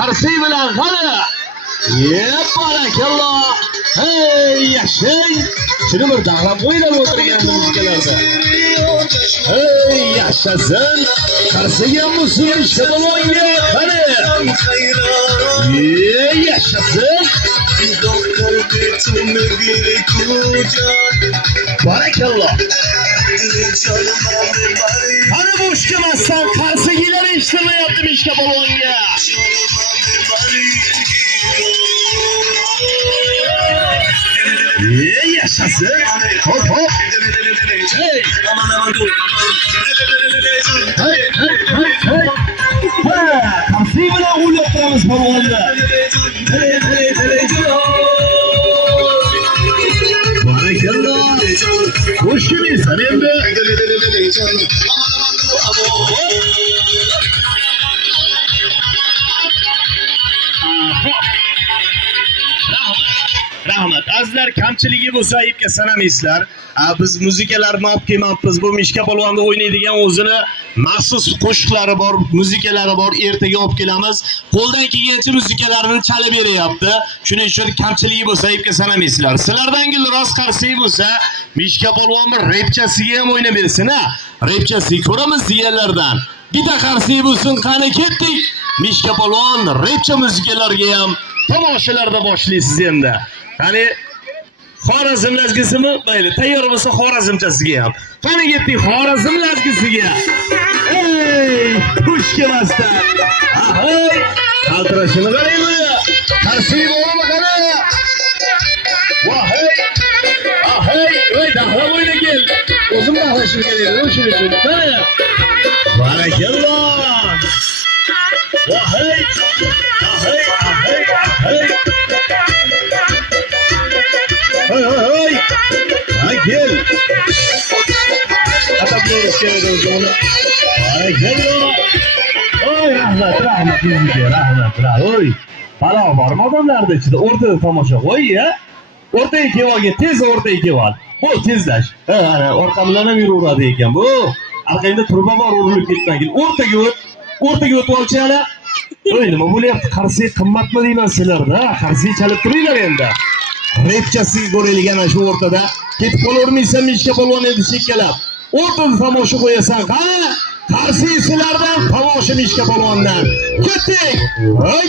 Qarsiy bilan qani. Barakalloh. Hey, yashang. Shuni bir dag'lab o'ylab o'tirgan muzikalarda. Hey, yashasin. Qarsiga musulmon shabalonga qani. Yashasin. Barakalloh. Qani bo'sh kelmasdan qarsigilar eshitmayapti mishka balonga. Yashasın. Hop hop. Hey. Hey. Qarsiy bilan o'ylab turamiz balonni. Barakalloh. Xush kelibsan endi. Rahmat. Azizlar, kamchiligi bo'lsa ayibga sanamaysizlar. Biz muzikalarni olib kelmabmiz. Bu mishka polvonni o'ynaydigan o'zini maxsus qo'shiqlari bor, muzikalari bor. Ertaga olib kelamiz. Qo'ldan kelgancha muzikalarni chalib beryapti. Shuning uchun kamchiligi bo'lsa ayibga sanamaysizlar. Sizlardan rost Qarsiy bo'lsa, mishka polvonni repchasiga ham o'ynab bersin-a. Repchasiga ko'ramiz deganlardan. Bitta Qarsiy bo'lsin, qani ketdik. Mishka polvon repcha muzikalarga ham tomoshalarda boshlaysiz endi. Qani Xorazm lazgisimi? Mayli, tayyor bo'lsa Xorazmchasiga ham. Qani ketdik Xorazm lazgisiga. Ey, xush kelmasdan. Hey, qaltirashini qaraymi? Qarsiy bo'lmi qani? Voh, hey, voy, dahlab o'yna kel. O'zim dahlashim kerak, o'shuning uchun. Qani? Barakalloh. Voh, hey. Hey, gel. Atabiliyoruz kerak o'zini. Barakalloh. Oy, rahmat bizga, rahmat. Oy, balo bormi odamlarda ichida? O'rtada tomosha qo'y-ya. O'rtaga kelib olgin, tez o'rtaga kelib ol. Bu tezlash. Ana, orqamdan ham yuraveradi ekan bu. Orqangda turba bor, urilib ketmagin. O'rtaga o'tib olchi ana. Oy, nima bo'lyapti? Qarsiy qimmatmi deyman sizlarda? Qarsiy chalib turinglar endi. Repchasiga ko'raylik ana shu o'rtada. Ketib qolavermaysan mishka polvon endi chekkalab. O'rtada tomosha qo'yasan. Qani? Qarsiy sizlardan, tomosha mishka polvondan. Ketdik. Hoy.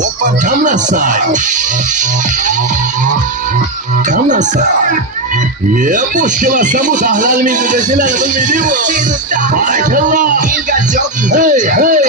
Hoppa, kamlasay. Bosh kelmasdan bu tahlilni desanglar bilmaydi-ku. Barakalloh. Hey.